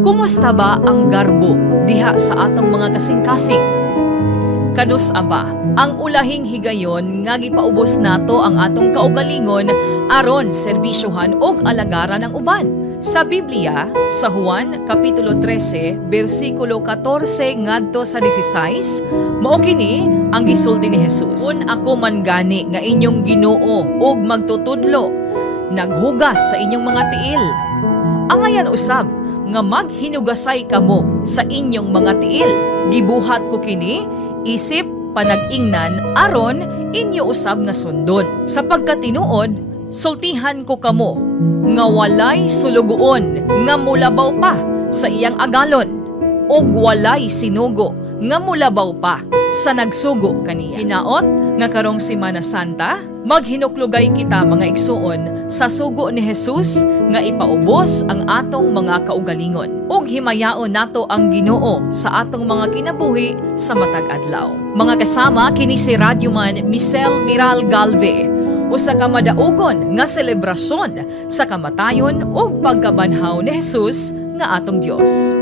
Kumusta ba ang garbo diha sa atong mga kasing-kasing? Kanus aba ang ulahing higayon nga gipaubos nato ang atong kaugalingon aron serbisyohan og alagaran ng uban. Sa Biblia, sa Juan kapitulo 13 bersikulo 14 ngadto sa 16, mao kini ang gisulti ni Jesus. "Un ako man gani nga inyong Ginoo ug magtutudlo, naghugas sa inyong mga tiil. Angayan usab nga maghinugasay kamo sa inyong mga tiil. Gibuhat ko kini isip panag-ingnan aron inyo usab nga sundon. Sapagkat tinuod, sultihan ko kamo nga walay sulugoon nga mulabaw pa sa iyang agalon, ug walay sinugo nga mulabaw pa sa nagsugo kaniya." Hinaot nga karong Semana Santa, maghinuklugay kita mga igsuon sa sugo ni Jesus nga ipaubos ang atong mga kaugalingon, ug himayaon nato ang Ginoo sa atong mga kinabuhi sa matag adlaw. Mga kasama, kini si Radyoman Michelle Miral Galve, usa ka madaugon nga selebrasyon sa kamatayon ug pagkabanhaw ni Jesus nga atong Dios.